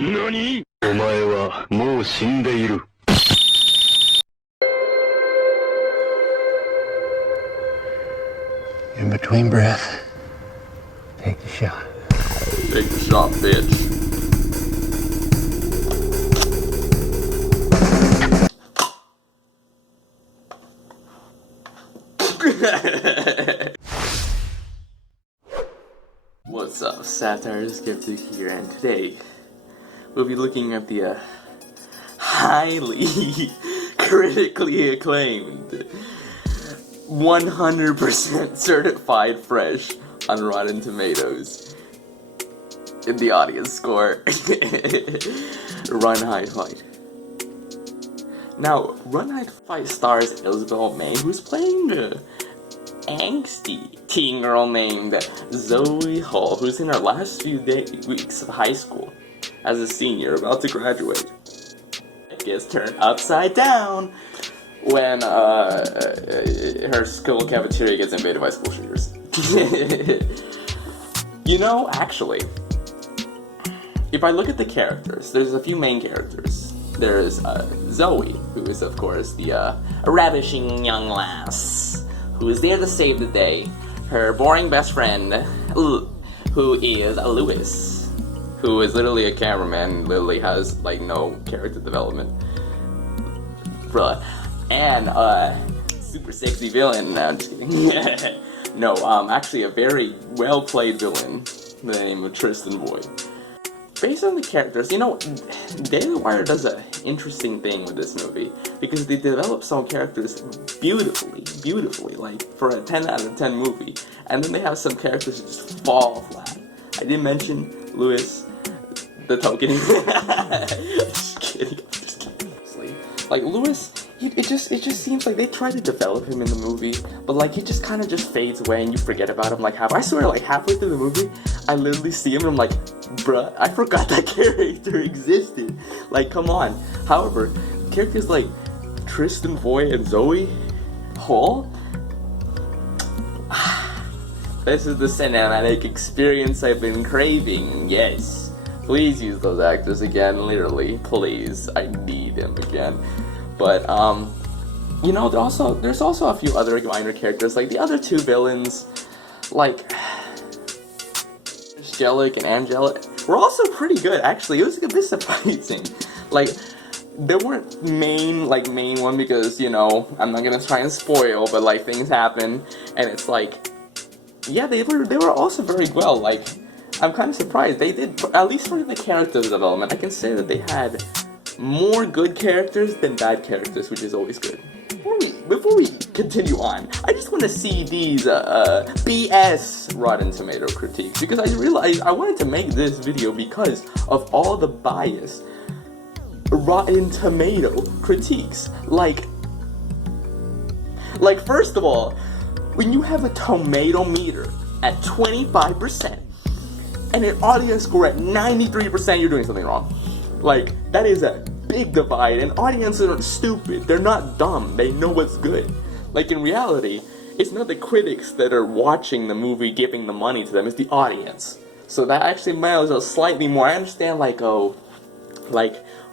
何？お前はもう死んでいる。In between breath, take the shot. Take the shot, bitch. What's up, Satire Skeptic here, and today we'll be looking at the highly critically acclaimed 100% certified fresh on Rotten Tomatoes in the audience score. Run, Hide, Fight. Now, Run, Hide, Fight stars Isabel May, who's playing the angsty teen girl named Zoe Hall, who's in her last few weeks of high school as a senior about to graduate. It gets turned upside down when her school cafeteria gets invaded by school shooters. You know, actually, if I look at the characters, there's a few main characters. There's Zoe, who is, of course, the ravishing young lass who is there to save the day. Her boring best friend, who is Lewis, who is literally a cameraman, literally has, like, no character development. Bruh. And, super sexy villain. No, I'm just kidding. No, actually a very well-played villain, the name of Tristan Boyd. Based on the characters, you know, Daily Wire does an interesting thing with this movie, because they develop some characters beautifully, like, for a 10 out of 10 movie, and then they have some characters that just fall flat. I did mention Lewis, the token. Just kidding. Like, Lewis, it just seems like they try to develop him in the movie, but, like, he just kind of just fades away and you forget about him. Like, I swear, like, halfway through the movie, I literally see him and I'm like, bruh, I forgot that character existed. Like, come on. However, characters like Tristan Boyd and Zoe Hall, this is the cinematic experience I've been craving. Yes. Please use those actors again, literally. Please. I need them again. But, you know, there's also a few other minor characters, like the other two villains, like Angelic and Angela, were also pretty good, actually. It was a bit surprising. Like, they weren't main one because, you know, I'm not gonna try and spoil, but, like, things happen, and it's like, yeah, they were also very well. Like, I'm kind of surprised. They did, at least for the character development, I can say that they had more good characters than bad characters, which is always good. Before we continue on, I just want to see these BS Rotten Tomato critiques, because I realized I wanted to make this video because of all the biased Rotten Tomato critiques. Like, first of all, when you have a tomato meter at 25% and an audience score at 93%, you're doing something wrong. Like, that is a big divide, and audiences aren't stupid. They're not dumb. They know what's good. Like, in reality, it's not the critics that are watching the movie giving the money to them, it's the audience. So that actually matters slightly more. I understand, like,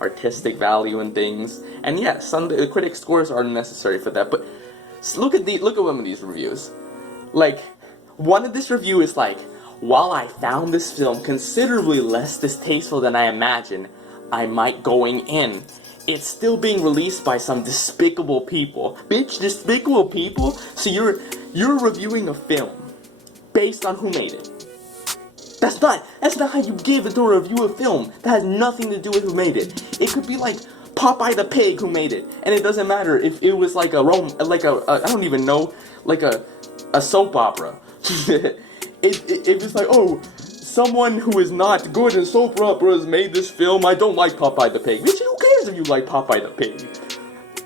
artistic value and things. And yes, some the critic scores are necessary for that, but look at one of these reviews. Like, one of this review is like, while I found this film considerably less distasteful than I imagined, I might going in. It's still being released by some despicable people. Bitch, despicable people? So you're reviewing a film based on who made it. That's not how you give it to review a film. That has nothing to do with who made it. It could be like Popeye the Pig who made it, and it doesn't matter if it was like I don't even know, like a soap opera. If it's like, oh, someone who is not good in soap operas made this film, I don't like Popeye the Pig. Bitch, who cares if you like Popeye the Pig?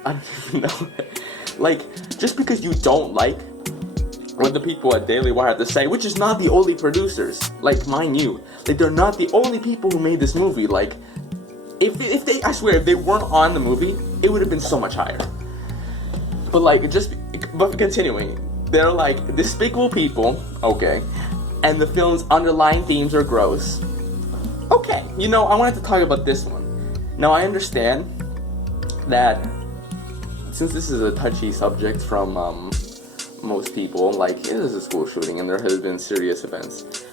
I don't even know. Like, just because you don't like what the people at Daily Wire have to say, which is not the only producers, like, mind you, like, they're not the only people who made this movie. Like, if they, I swear, if they weren't on the movie, it would have been so much higher. But, like, but continuing, they're like despicable people, okay, and the film's underlying themes are gross. Okay, you know, I wanted to talk about this one. Now, I understand that since this is a touchy subject from most people, like, it is a school shooting and there has been serious events.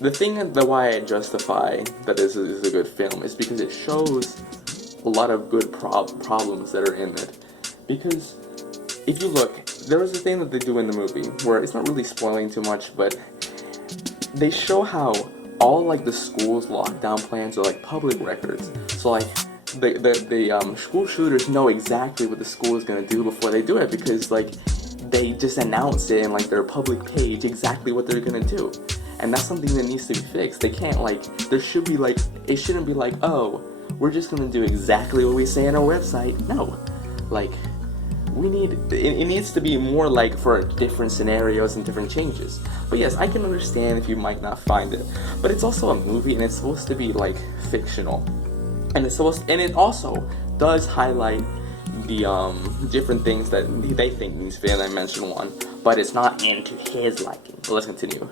The thing that why I justify that this is a good film is because it shows a lot of good problems that are in it. Because if you look, there was a thing that they do in the movie where it's not really spoiling too much, but they show how all like the school's lockdown plans are like public records. So like the school shooters know exactly what the school is gonna do before they do it, because like they just announce it in like their public page exactly what they're gonna do. And that's something that needs to be fixed. They can't like, there should be like, it shouldn't be like, oh, we're just gonna do exactly what we say on our website. No, like, we need, it needs to be more like for different scenarios and different changes. But yes, I can understand if you might not find it, but it's also a movie and it's supposed to be like fictional, and it's supposed, and it also does highlight the different things that they think needs to be, and I mentioned one, but it's not into his liking. But let's continue.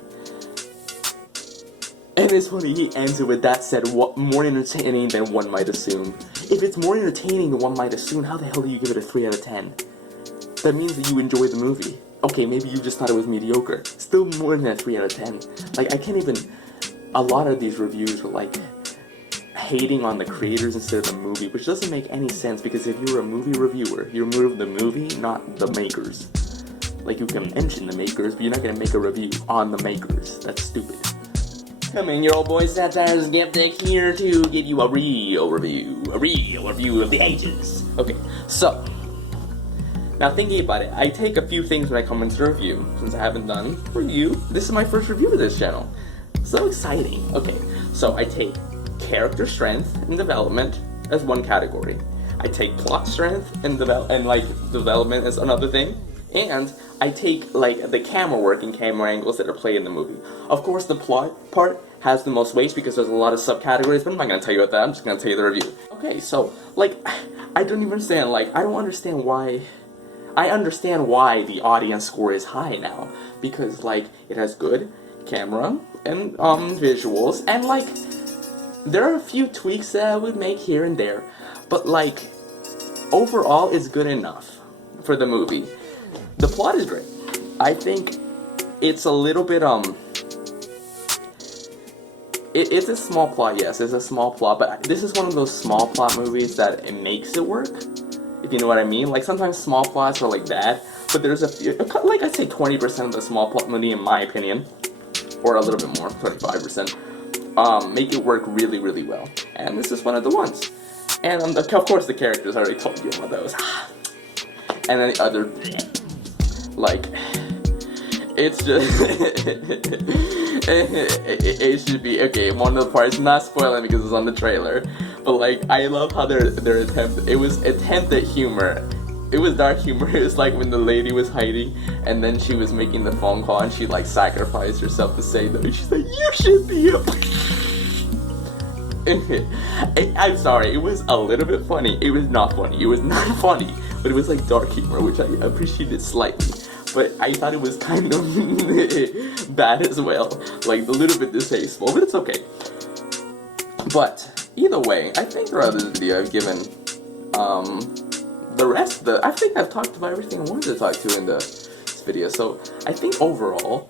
And it's funny, he ends it with that said, what, more entertaining than one might assume. If it's more entertaining than one might assume, how the hell do you give it a 3 out of 10? That means that you enjoyed the movie. Okay, maybe you just thought it was mediocre. Still more than a 3 out of 10. Like, I can't even, a lot of these reviews are like, hating on the creators instead of the movie, which doesn't make any sense, because if you're a movie reviewer, you're the movie, not the makers. Like, you can mention the makers, but you're not gonna make a review on the makers. That's stupid. Come in, your old boy Satire Skeptic here to give you a real review of the ages. Okay, so, now thinking about it, I take a few things when I come into review, since I haven't done review. This is my first review of this channel. So exciting. Okay, so I take character strength and development as one category. I take plot strength and development as another thing. And I take like the camera work and camera angles that are played in the movie. Of course, the plot part has the most weight because there's a lot of subcategories, but I'm not gonna tell you about that. I'm just gonna tell you the review. Okay, so like, I don't even understand. Like, I don't understand why. I understand why the audience score is high now, because like it has good camera and visuals, and like there are a few tweaks that I would make here and there, but like overall, it's good enough for the movie. The plot is great. I think it's a little bit, it's a small plot, yes, it's a small plot, but this is one of those small plot movies that it makes it work, if you know what I mean. Like, sometimes small plots are like that, but there's a few, like I'd say 20% of the small plot movie, in my opinion, or a little bit more, 25%, make it work really, really well. And this is one of the ones. And of course the characters, I already told you about those. And then the other, like, it's just, it should be, okay, one of the parts, not spoiling because it's on the trailer, but like, I love how their attempt, it was attempt at humor. It was dark humor. It was like when the lady was hiding and then she was making the phone call and she like sacrificed herself to say no. She's like, you should be I'm sorry, it was a little bit funny. It was not funny. It was not funny, but it was like dark humor, which I appreciated slightly. But I thought it was kind of bad as well. Like a little bit distasteful, but it's okay. But either way, I think throughout this video I've given the rest, I think I've talked about everything I wanted to talk to in this video. So I think overall,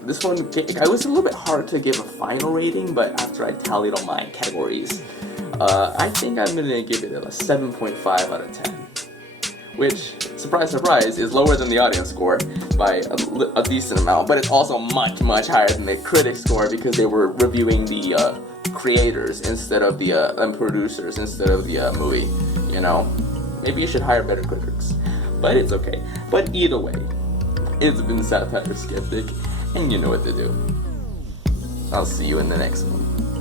this one, I was a little bit hard to give a final rating, but after I tallied all my categories, I think I'm gonna give it a 7.5 out of 10. Which, surprise, surprise, is lower than the audience score by a decent amount, but it's also much, much higher than the critic score because they were reviewing the creators instead of the and producers instead of the movie, you know? Maybe you should hire better critics, but it's okay. But either way, it's been Satire Skeptic, and you know what to do. I'll see you in the next one.